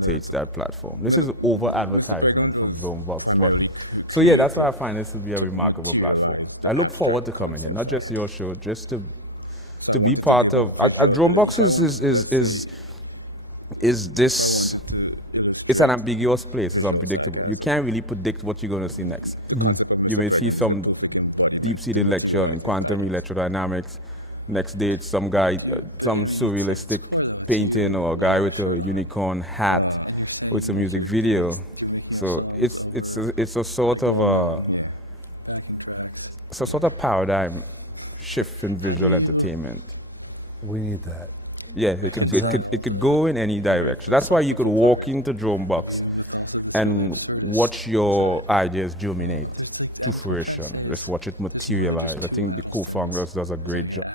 takes that platform. This is over advertisement from Dropbox, but so yeah, that's why I find this to be a remarkable platform. I look forward to coming here, not just your show, just to be part of. Dropbox is this. It's an ambiguous place. It's unpredictable. You can't really predict what you're going to see next. Mm-hmm. You may see some deep-seated lecture on quantum electrodynamics. Next day, it's some guy, some surrealistic painting, or a guy with a unicorn hat with some music video. So it's a sort of paradigm shift in visual entertainment. We need that. Yeah, it could go in any direction. That's why you could walk into Dropbox and watch your ideas germinate to fruition. Just watch it materialize. I think the co-founders does a great job.